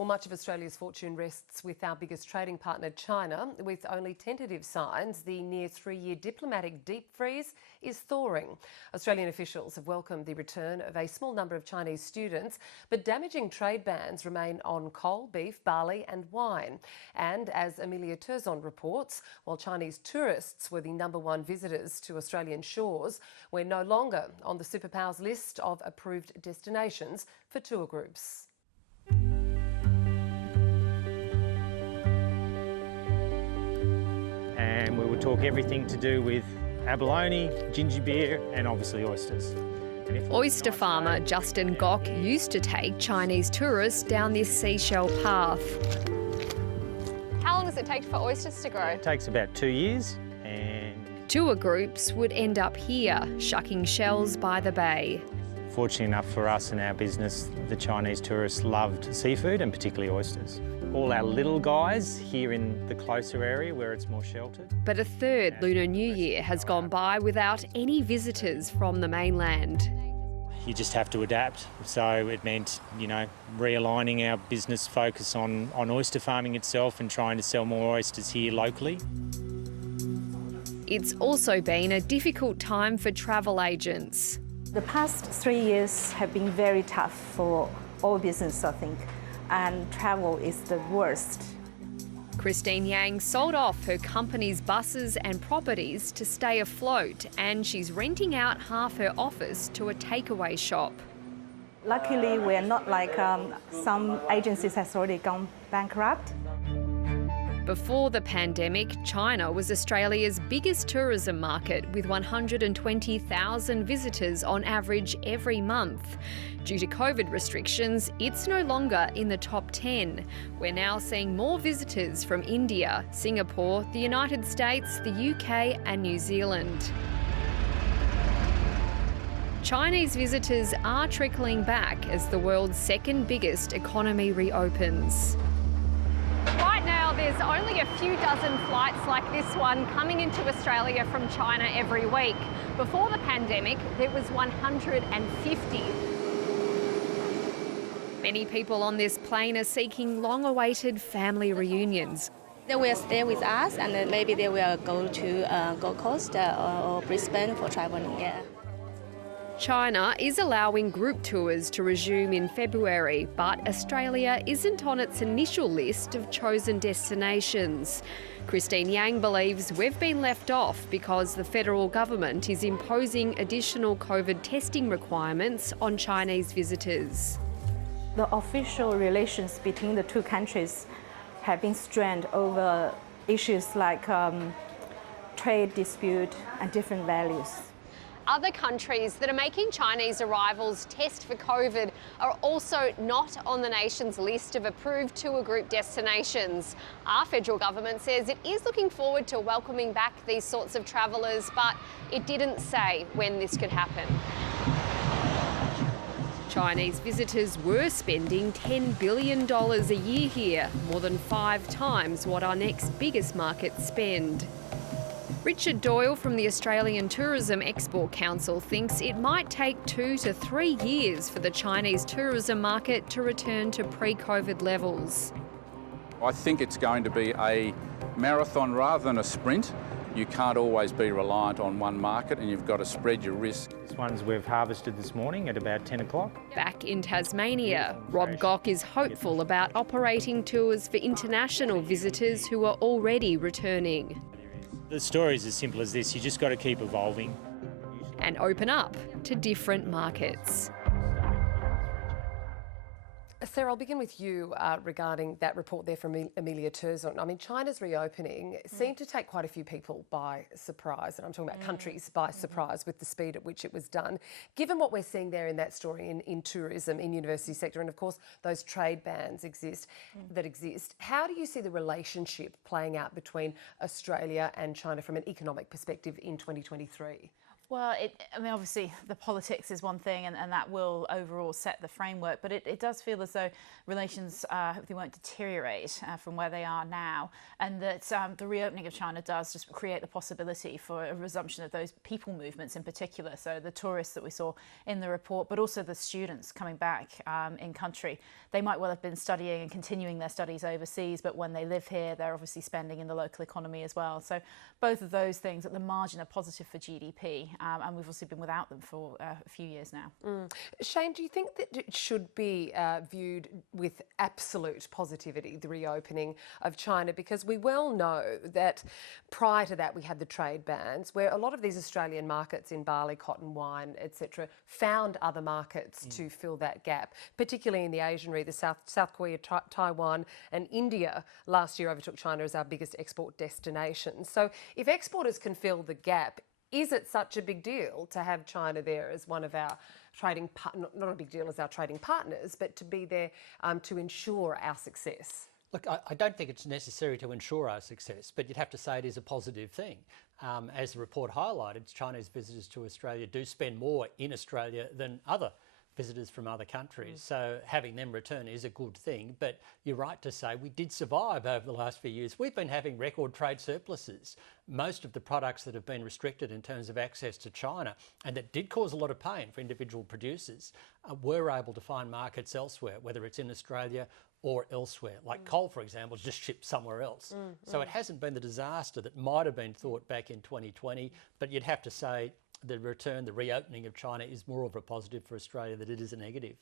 Well, much of Australia's fortune rests with our biggest trading partner, China. With only tentative signs, the near 3-year diplomatic deep freeze is thawing. Australian officials have welcomed the return of a small number of Chinese students, but damaging trade bans remain on coal, beef, barley and wine. And as Emilia Terzon reports, while Chinese tourists were the #1 visitors to Australian shores, we're no longer on the superpowers list of approved destinations for tour groups. And we would talk everything to do with abalone, ginger beer and obviously oysters. Oyster farmer Justin Gok used to take Chinese tourists down this seashell path. How long does it take for oysters to grow? It takes about 2 years. And Tour groups would end up here, shucking shells by the bay. fortunate enough for us and our business, the Chinese tourists loved seafood and particularly oysters. All our little guys here in the closer area where it's more sheltered. But a third Lunar New Year has gone by without any visitors from the mainland. You just have to adapt. So it meant, realigning our business focus on oyster farming itself and trying to sell more oysters here locally. It's also been a difficult time for travel agents. The past 3 years have been very tough for all business, I think, and travel is the worst. Christine Yang sold off her company's buses and properties to stay afloat, and she's renting out half her office to a takeaway shop. Luckily, we're not like some agencies has already gone bankrupt. Before the pandemic, China was Australia's biggest tourism market with 120,000 visitors on average every month. Due to COVID restrictions, it's no longer in the top 10. We're now seeing more visitors from India, Singapore, the United States, the UK and New Zealand. Chinese visitors are trickling back as the world's second biggest economy reopens. Right now, there's only a few dozen flights like this one coming into Australia from China every week. Before the pandemic, there was 150. Many people on this plane are seeking long-awaited family reunions. They will stay with us and then maybe they will go to Gold Coast or Brisbane for traveling, yeah. China is allowing group tours to resume in February, but Australia isn't on its initial list of chosen destinations. Christine Yang believes we've been left off because the federal government is imposing additional COVID testing requirements on Chinese visitors. The official relations between the two countries have been strained over issues like trade dispute and different values. Other countries that are making Chinese arrivals test for COVID are also not on the nation's list of approved tour group destinations. Our federal government says it is looking forward to welcoming back these sorts of travellers, but it didn't say when this could happen. Chinese visitors were spending $10 billion a year here, more than 5 times what our next biggest markets spend. Richard Doyle from the Australian Tourism Export Council thinks it might take 2 to 3 years for the Chinese tourism market to return to pre-COVID levels. I think it's going to be a marathon rather than a sprint. You can't always be reliant on one market and you've got to spread your risk. These ones we've harvested this morning at about 10 o'clock. Back in Tasmania, Rob Gok is hopeful about operating tours for international visitors who are already returning. The story is as simple as this, you just got to keep evolving. And open up to different markets. Sarah, I'll begin with you regarding that report there from Emilia Terzon. I mean, China's reopening seemed to take quite a few people by surprise, and I'm talking about countries by surprise with the speed at which it was done. Given what we're seeing there in that story in tourism, in university sector, and of course those trade bans exist, how do you see the relationship playing out between Australia and China from an economic perspective in 2023? Well, I mean, obviously the politics is one thing, and that will overall set the framework, but it does feel as though relations hopefully won't deteriorate from where they are now, and that the reopening of China does just create the possibility for a resumption of those people movements in particular, so the tourists that we saw in the report, but also the students coming back in country. They might well have been studying and continuing their studies overseas, but when they live here, they're obviously spending in the local economy as well. So both of those things at the margin are positive for GDP. And we've also been without them for a few years now. Shane, do you think that it should be viewed with absolute positivity, the reopening of China? Because we well know that prior to that we had the trade bans, where a lot of these Australian markets in barley, cotton, wine, etc., found other markets to fill that gap, particularly in the Asian region. South Korea, Taiwan and India last year overtook China as our biggest export destination. So if exporters can fill the gap, is it such a big deal to have China there as one of our trading, not a big deal as our trading partners, but to be there to ensure our success? Look, I don't think it's necessary to ensure our success, but you'd have to say it is a positive thing. As the report highlighted, Chinese visitors to Australia do spend more in Australia than other visitors from other countries. So having them return is a good thing, but you're right to say we did survive over the last few years. We've been having record trade surpluses. Most of the products that have been restricted in terms of access to China, and that did cause a lot of pain for individual producers, were able to find markets elsewhere, whether it's in Australia or elsewhere. Like coal, for example, is just shipped somewhere else. So it hasn't been the disaster that might have been thought back in 2020, but you'd have to say the reopening of China is more of a positive for Australia than it is a negative.